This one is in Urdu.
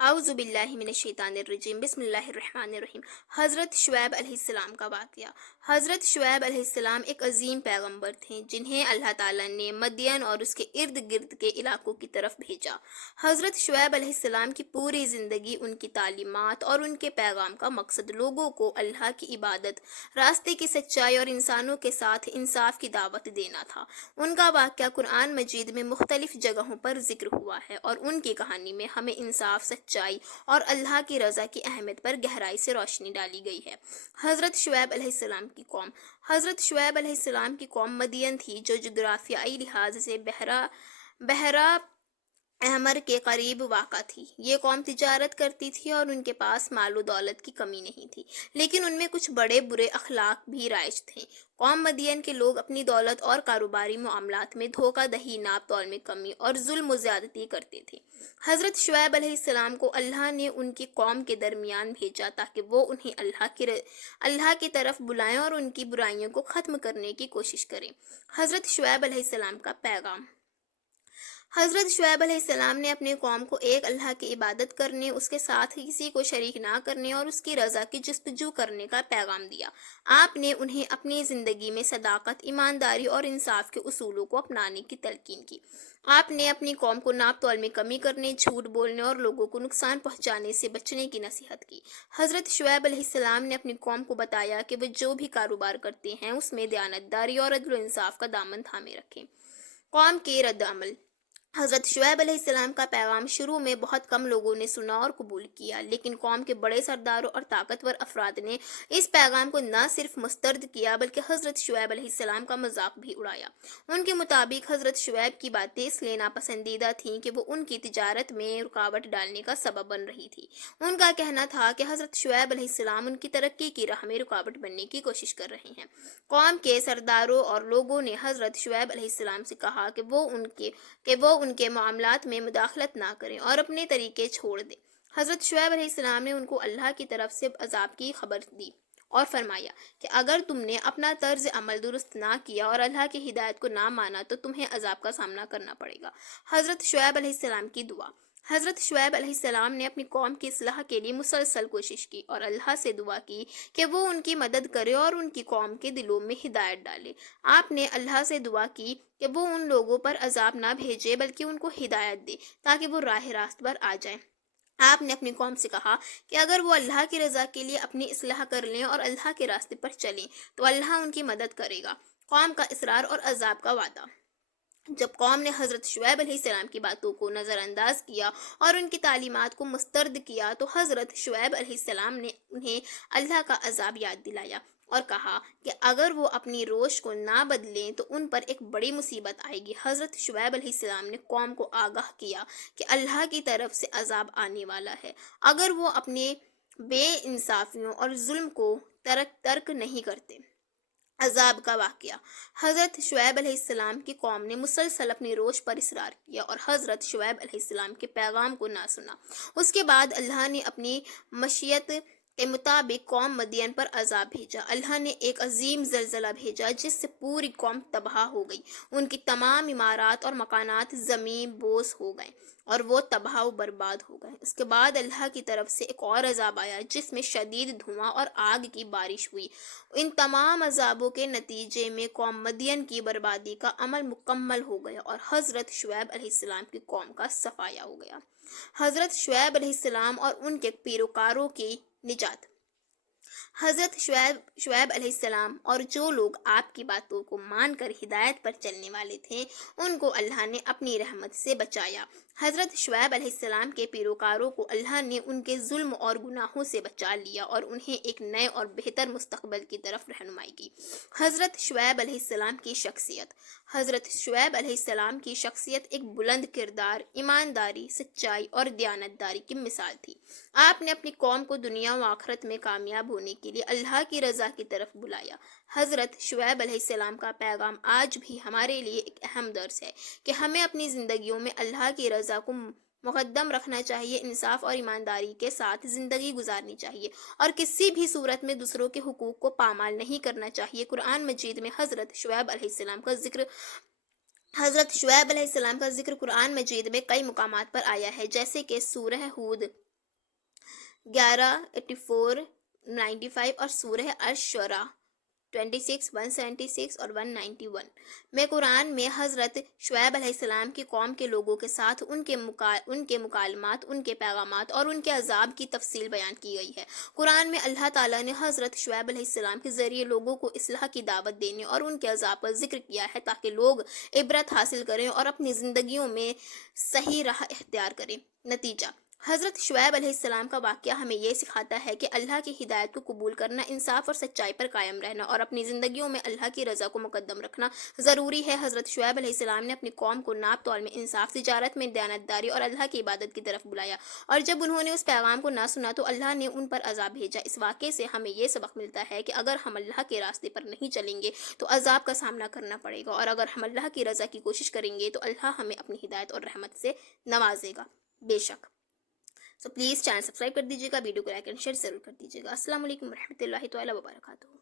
اعوذ باللہ من الشیطان الرجیم بسم اللہ الرحمن الرحیم۔ حضرت شعیب علیہ السلام کا واقعہ۔ حضرت شعیب علیہ السلام ایک عظیم پیغمبر تھے جنہیں اللہ تعالیٰ نے مدین اور اس کے ارد گرد کے علاقوں کی طرف بھیجا۔ حضرت شعیب علیہ السلام کی پوری زندگی ان کی تعلیمات اور ان کے پیغام کا مقصد لوگوں کو اللہ کی عبادت، راستے کی سچائی اور انسانوں کے ساتھ انصاف کی دعوت دینا تھا۔ ان کا واقعہ قرآن مجید میں مختلف جگہوں پر ذکر ہوا ہے اور ان کی کہانی میں ہمیں انصاف، سچائی اور اللہ کی رضا کی اہمیت پر گہرائی سے روشنی ڈالی گئی ہے۔ حضرت شعیب علیہ السلام کی قوم۔ حضرت شعیب علیہ السلام کی قوم مدین تھی جو جغرافیائی لحاظ سے بحیرہ احمر کے قریب واقع تھی۔ یہ قوم تجارت کرتی تھی اور ان کے پاس مال و دولت کی کمی نہیں تھی، لیکن ان میں کچھ بڑے برے اخلاق بھی رائج تھے۔ قوم مدین کے لوگ اپنی دولت اور کاروباری معاملات میں دھوکہ دہی، ناپ تول میں کمی اور ظلم و زیادتی کرتے تھے۔ حضرت شعیب علیہ السلام کو اللہ نے ان کی قوم کے درمیان بھیجا تاکہ وہ انہیں اللہ کی طرف بلائیں اور ان کی برائیوں کو ختم کرنے کی کوشش کریں۔ حضرت شعیب علیہ السلام کا پیغام۔ حضرت شعیب علیہ السلام نے اپنی قوم کو ایک اللہ کی عبادت کرنے، اس کے ساتھ کسی کو شریک نہ کرنے اور اس کی رضا کی جستجو کرنے کا پیغام دیا۔ آپ نے انہیں اپنی زندگی میں صداقت، ایمانداری اور انصاف کے اصولوں کو اپنانے کی تلقین کی۔ آپ نے اپنی قوم کو ناپ تول میں کمی کرنے، جھوٹ بولنے اور لوگوں کو نقصان پہنچانے سے بچنے کی نصیحت کی۔ حضرت شعیب علیہ السلام نے اپنی قوم کو بتایا کہ وہ جو بھی کاروبار کرتے ہیں اس میں دیانتداری اور عدل و انصاف کا دامن تھامے رکھیں۔ قوم کے رد عمل۔ حضرت شعیب علیہ السلام کا پیغام شروع میں بہت کم لوگوں نے سنا اور قبول کیا، لیکن قوم کے بڑے سرداروں اور طاقتور افراد نے اس پیغام کو نہ صرف مسترد کیا بلکہ حضرت شعیب علیہ السلام کا مذاق بھی اڑایا۔ ان کے مطابق حضرت شعیب کی باتیں اس لیے ناپسندیدہ تھیں کہ وہ ان کی تجارت میں رکاوٹ ڈالنے کا سبب بن رہی تھی۔ ان کا کہنا تھا کہ حضرت شعیب علیہ السلام ان کی ترقی کی راہ میں رکاوٹ بننے کی کوشش کر رہے ہیں۔ قوم کے سرداروں اور لوگوں نے حضرت شعیب علیہ السلام سے کہا کہ وہ ان کے معاملات میں مداخلت نہ کریں اور اپنے طریقے چھوڑ دیں۔ حضرت شعیب علیہ السلام نے ان کو اللہ کی طرف سے عذاب کی خبر دی اور فرمایا کہ اگر تم نے اپنا طرز عمل درست نہ کیا اور اللہ کی ہدایت کو نہ مانا تو تمہیں عذاب کا سامنا کرنا پڑے گا۔ حضرت شعیب علیہ السلام کی دعا۔ حضرت شعیب علیہ السلام نے اپنی قوم کی اصلاح کے لیے مسلسل کوشش کی اور اللہ سے دعا کی کہ وہ ان کی مدد کرے اور ان کی قوم کے دلوں میں ہدایت ڈالے۔ آپ نے اللہ سے دعا کی کہ وہ ان لوگوں پر عذاب نہ بھیجے بلکہ ان کو ہدایت دے تاکہ وہ راہ راست پر آ جائیں۔ آپ نے اپنی قوم سے کہا کہ اگر وہ اللہ کی رضا کے لیے اپنی اصلاح کر لیں اور اللہ کے راستے پر چلیں تو اللہ ان کی مدد کرے گا۔ قوم کا اصرار اور عذاب کا وعدہ۔ جب قوم نے حضرت شعیب علیہ السلام کی باتوں کو نظر انداز کیا اور ان کی تعلیمات کو مسترد کیا تو حضرت شعیب علیہ السلام نے انہیں اللہ کا عذاب یاد دلایا اور کہا کہ اگر وہ اپنی روش کو نہ بدلیں تو ان پر ایک بڑی مصیبت آئے گی۔ حضرت شعیب علیہ السلام نے قوم کو آگاہ کیا کہ اللہ کی طرف سے عذاب آنے والا ہے اگر وہ اپنے بے انصافیوں اور ظلم کو ترک نہیں کرتے۔ عذاب کا واقعہ۔ حضرت شعیب علیہ السلام کی قوم نے مسلسل اپنی روش پر اصرار کیا اور حضرت شعیب علیہ السلام کے پیغام کو نہ سنا۔ اس کے بعد اللہ نے اپنی مشیت کے مطابق قوم مدین پر عذاب بھیجا۔ اللہ نے ایک عظیم زلزلہ بھیجا جس سے پوری قوم تباہ ہو گئی۔ ان کی تمام عمارات اور مکانات زمین بوس ہو گئے اور وہ تباہ و برباد ہو گئے۔ اس کے بعد اللہ کی طرف سے ایک اور عذاب آیا جس میں شدید دھواں اور آگ کی بارش ہوئی۔ ان تمام عذابوں کے نتیجے میں قوم مدین کی بربادی کا عمل مکمل ہو گیا اور حضرت شعیب علیہ السلام کی قوم کا صفایا ہو گیا۔ حضرت شعیب علیہ السلام اور ان کے پیروکاروں کی نجات۔ حضرت شعیب علیہ السلام اور جو لوگ آپ کی باتوں کو مان کر ہدایت پر چلنے والے تھے ان کو اللہ نے اپنی رحمت سے بچایا۔ حضرت شعیب علیہ السلام کے پیروکاروں کو اللہ نے ان کے ظلم اور گناہوں سے بچا لیا اور انہیں ایک نئے اور بہتر مستقبل کی طرف رہنمائی کی۔ حضرت شعیب علیہ السلام کی شخصیت۔ حضرت شعیب علیہ السلام کی شخصیت ایک بلند کردار، ایمانداری، سچائی اور دیانتداری کی مثال تھی۔ آپ نے اپنی قوم کو دنیا و آخرت میں کامیاب ہونے کے لیے اللہ کی رضا کی طرف بلایا۔ حضرت شعیب علیہ السلام کا پیغام آج بھی ہمارے لیے ایک اہم درس ہے کہ ہمیں اپنی زندگیوں میں اللہ کی رضا کو مقدم رکھنا چاہیے، انصاف اور ایمانداری کے ساتھ زندگی گزارنی چاہیے اور کسی بھی صورت میں دوسروں کے حقوق کو پامال نہیں کرنا چاہیے۔ قرآن مجید میں حضرت شعیب علیہ السلام کا ذکر قرآن مجید میں کئی مقامات پر آیا ہے جیسے کہ سورہ ہود 11, 84, 95 اور سورہ الشورى 26, 176 اور 191 میں قرآن میں حضرت شعیب علیہ السلام کی قوم کے لوگوں کے ساتھ ان کے مکالمات، ان کے پیغامات اور ان کے عذاب کی تفصیل بیان کی گئی ہے۔ قرآن میں اللہ تعالیٰ نے حضرت شعیب علیہ السلام کے ذریعے لوگوں کو اصلاح کی دعوت دینے اور ان کے عذاب پر ذکر کیا ہے تاکہ لوگ عبرت حاصل کریں اور اپنی زندگیوں میں صحیح راہ اختیار کریں۔ نتیجہ: حضرت شعیب علیہ السلام کا واقعہ ہمیں یہ سکھاتا ہے کہ اللہ کی ہدایت کو قبول کرنا، انصاف اور سچائی پر قائم رہنا اور اپنی زندگیوں میں اللہ کی رضا کو مقدم رکھنا ضروری ہے۔ حضرت شعیب علیہ السلام نے اپنی قوم کو ناب تول میں انصاف، تجارت میں دیانتداری اور اللہ کی عبادت کی طرف بلایا، اور جب انہوں نے اس پیغام کو نہ سنا تو اللہ نے ان پر عذاب بھیجا۔ اس واقعے سے ہمیں یہ سبق ملتا ہے کہ اگر ہم اللہ کے راستے پر نہیں چلیں گے تو عذاب کا سامنا کرنا پڑے گا، اور اگر ہم اللہ کی رضا کی کوشش کریں گے تو اللہ ہمیں اپنی ہدایت اور رحمت سے نوازے گا بے شک۔ سو پلیز چینل سبسکرائب کر دیجیے گا، ویڈیو کو لائک اینڈ شیئر ضرور کر دیجیے گا۔ السلام علیکم ورحمۃ اللہ تعالیٰ وبرکاتہ۔